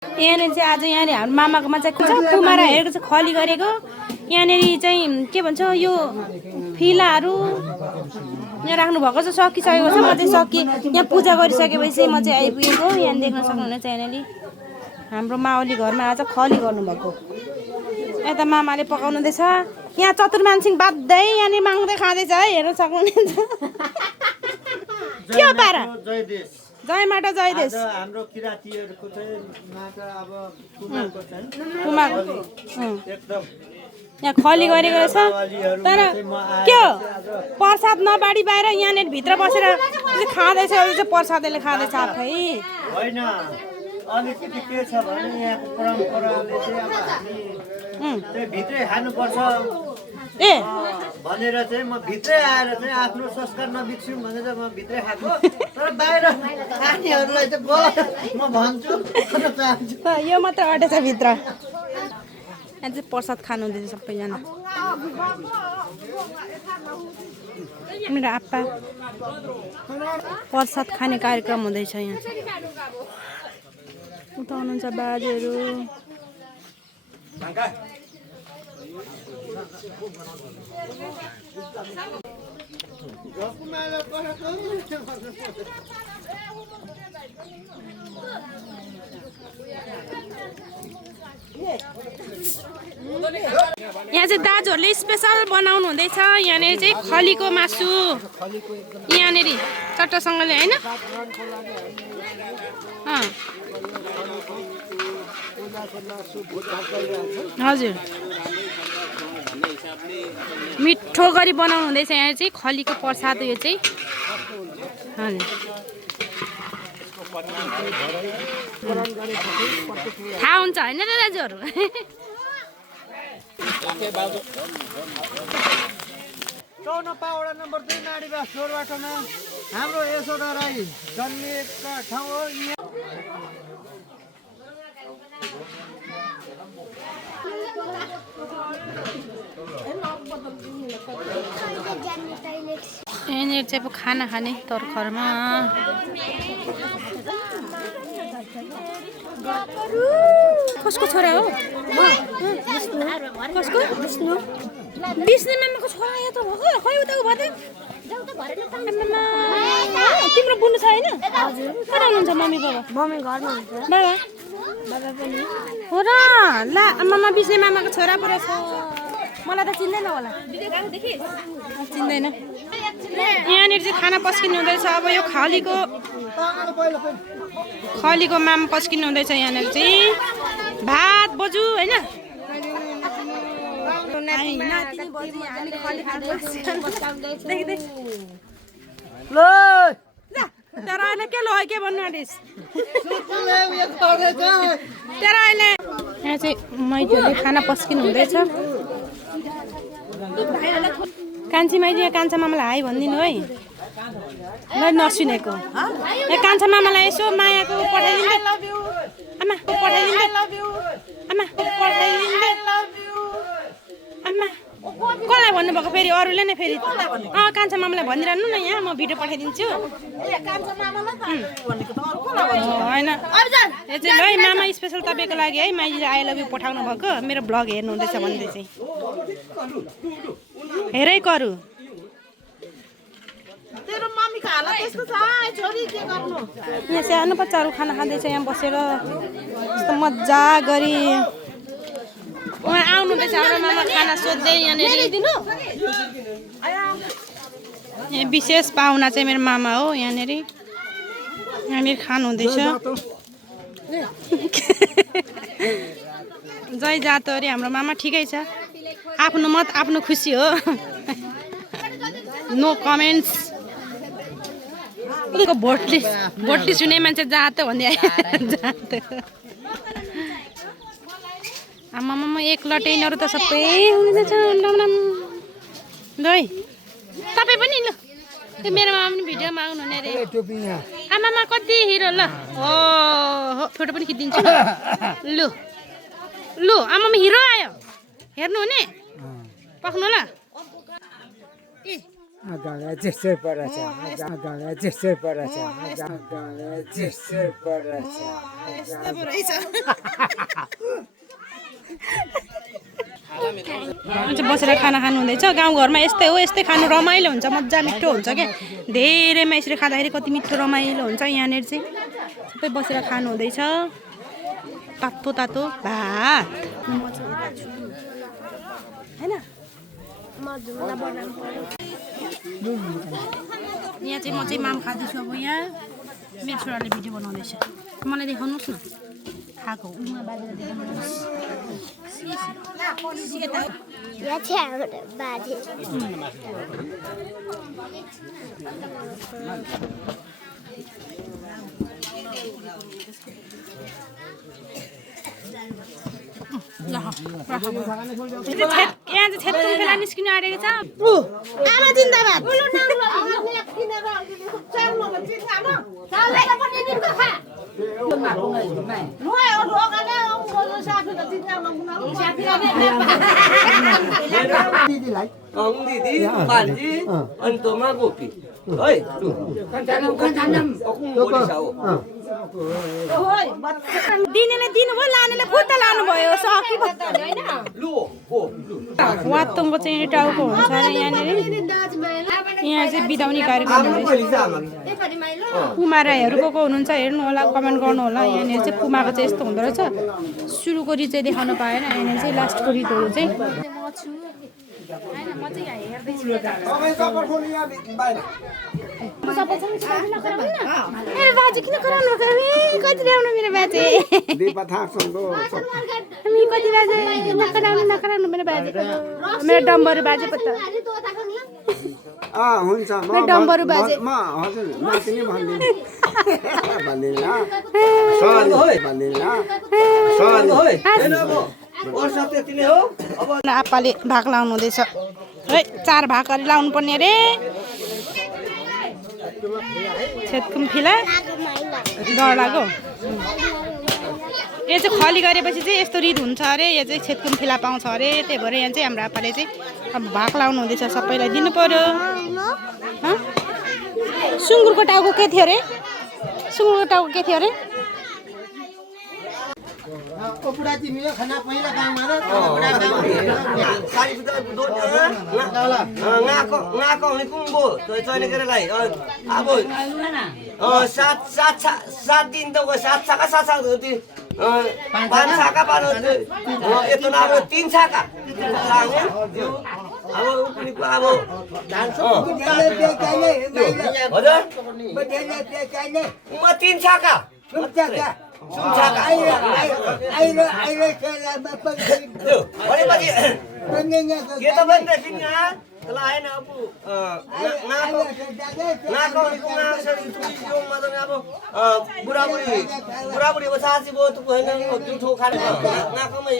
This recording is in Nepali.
यहाँनिर चाहिँ आज यहाँनिर हाम्रो मामाकोमा चाहिँ कुमारा हेरेको चाहिँ खली गरेको यहाँनिर चाहिँ के भन्छ यो फिलाहरू यहाँ राख्नुभएको छ सकिसकेको छ। म चाहिँ यहाँ पूजा गरिसकेपछि म चाहिँ आइपुगेको। यहाँ देख्न सक्नुहुनेछ यहाँनिर हाम्रो माओली घरमा आज खली गर्नुभएको। यता मामाले पकाउनुहुँदैछ। यहाँ चतुर्मानसिंह बाध्दै यहाँनिर माग्दै खाँदैछ है, हेर्न सक्नुहुनेछ। के हो पारा? जय माता जय देश। हाम्रो किरातीहरुको चाहिँ माता अब कुमारको चाहिँ एकदम यहाँ खली गरेको रहेछ। तर के हो प्रसाद नबाडी बाहिर यहाँनिर भित्र बसेर खाँदैछ। प्रसादले खाँदैछ आफै होइन। अलिकति के छ भने यहाँको परम्पराले चाहिँ अब हामी चाहिँ भित्रै खानुपर्छ ए भनेर चाहिँ म भित्रै आएर चाहिँ आफ्नो संस्कार नबिर्सिउँ भनेर म भित्रै खाएको। तर बाहिर खानेहरूलाई चाहिँ म भन्छु चाहन्छु यो मात्र अटेछ भित्र। यहाँ चाहिँ प्रसाद खानु हुँदैछ सबैजना। मेरो आप्पा प्रसाद खाने कार्यक्रम हुँदैछ यहाँ। उता हुनुहुन्छ बाजेहरू। यहाँ चाहिँ दाजुहरूले स्पेसल बनाउनु हुँदैछ। यहाँनिर चाहिँ खलीको मासु यहाँनिर चट्टसँगले होइन। हजुर मिठो गरी बनाउनु हुँदैछ। यहाँ चाहिँ खलीको प्रसाद यो चाहिँ हजुर थाहा हुन्छ होइन त दाजुहरू। चौनपा वडा नम्बर 2 नाडीबास जोरबाटोमा हाम्रो यशोदा राई जन्मिएका ठाउँ हो। यहाँनिर चाहिँ अब खाना खाने तर्खरमा कसको छोरा हो? कसको? विष्णु मामाको छोरा यो त हो। खै उताको भयो त। तिम्रो बुन्नु छ होइन? कता हुनुहुन्छ मम्मी बाबा? मम्मी घरमा हुन्छ। बाबा बाबा पनि हो र। ला मामा विष्णु मामाको छोरा पो रहेछ। मलाई त चिन्दैन होला। चिन्दैन। यहाँनिर चाहिँ खाना पस्किनु हुँदैछ। अब यो खलीको माम पस्किनु हुँदैछ। यहाँनिर चाहिँ भात बजु होइन। तेरो अहिले के लो के भन्नु आँटिस? तेरो अहिले यहाँ चाहिँ माइतीहरूले खाना पस्किनु हुँदैछ। कान्छी माइती यहाँ कान्छा मामालाई हाई भनिदिनु है। ल नसुनेको यहाँ कान्छा मामालाई यसो मायाको पठाइदिनु। आमा पठाइदिनु। आमा पठाइदिनु। आमा कसलाई भन्नुभएको फेरि? अरूले नै फेरि कान्छा मामालाई भनिरहनु न। यहाँ म भिडियो पठाइदिन्छु। होइन यो चाहिँ ल मामा स्पेसल तपाईँको लागि है। माइतीले आई लभ यु पठाउनु भएको। मेरो ब्लग हेर्नु हुँदैछ भन्दै चाहिँ हेरै करू। यहाँ सानो बच्चाहरू खाना खाँदैछ यहाँ बसेर यस्तो मजा गरी। उहाँ आउनुहुँदैछ हाम्रो मामा खाना सोध्दै। यहाँनिर यहाँ विशेष पाहुना चाहिँ मेरो मामा हो। यहाँनिर खानुहुँदैछ। जय जातो अरे हाम्रो मामा। ठिकै छ। आफ्नो मत आफ्नो खुसी हो। No comments. भोटले सुने मान्छे जातो भन्दै जातो। आमामा एक लटेनहरू त सबै हुँदैछ। है तपाईँ पनि ल त्यो मेरो मामा पनि भिडियोमा आउनु हुने अरे। आमामा कति हिरो ल। हो फोटो पनि खिचिदिन्छु। लु लु आमामा हिरो आयो हेर्नु हुने। पक्नु ल। Agora descer para cá. Agora descer para cá. Agora descer para cá. यस्तो पो रहेछ चाहिँ बसेर खाना खानु हुँदैछ गाउँघरमा यस्तै हो यस्तै खानु रमाइलो हुन्छ मजा मिठो हुन्छ क्या धेरैमा यसरी खाँदाखेरि कति मिठो रमाइलो हुन्छ यहाँनिर चाहिँ सबै बसेर खानु हुँदैछ तातो तातो भात होइन मधुमला बनाउनु पर्यो यहाँ चाहिँ म चाहिँ माम खाँदैछु अब यहाँ मेरो छोराले भिडियो बनाउँदैछ मलाई देखाउनुहोस् न खाएको उमा बाजेर देखाउनुहोस् या छ्याबाट बाजे यहाँ चाहिँ छेत्री फेला निस्किनु आँटेको छ आमा जिन्दाबाद दिदी पाल्जी अनि तँमा गोपी है दिनेले दिनुभयो लानेले फुत्ता लानुभयो सकि वात्तङको चाहिँ टाउको हुन्छ अरे यहाँनिर यहाँ चाहिँ बिदाउने कार्यक्रम हुँदैछ पुमा राईहरू को हुनुहुन्छ हेर्नु होला कमेन्ट गर्नु होला यहाँनिर चाहिँ पुमाको चाहिँ यस्तो हुँदो रहेछ सुरुको रित चाहिँ देखाउन पाएन यहाँनिर चाहिँ लास्टको रितहरू चाहिँ म चाहिँ यहाँ हेर्दैछु मेरो बाजे किन कराउनु कति ल्याउनु मेरो बाजे कति बाजे नकराउनु मेरो बाजेको मेरो डम्बरू बाजे पो त हुन्छ मेरो डम्बरू बाजे म हजुर म पनि आप्पाले भाग लाउनु हुँदैछ है 4 भाग गरी लाउनु पर्ने अरे छेतकुम फिला डर लाग्यो यो चाहिँ खली गरेपछि चाहिँ यस्तो रित हुन्छ अरे यो चाहिँ छेतकुम फिला पाउँछ अरे त्यही भएर यहाँ चाहिँ हाम्रो आप्पाले चाहिँ अब भाग लाउनु हुँदैछ सबैलाई दिनु पर्यो सुँगुरको टाउको के थियो अरे सुँगुरको टाउको के थियो अरे बुढा तिमी यो खाना पहिला गाउँमा र ngako ni kumbo to choi ke lai abo 7 दिन त 7 छाका 7 छाका ti 5 छाका पारो यतो न अब 3 छाका अब उनी को अब हजुर म 3 छाका सुनछाका के त भन्दै थिइन् यहाँ त्यसलाई आएन अब बुढाबुढी अब साँची भयो त होइन जुठो खाने नाकोमा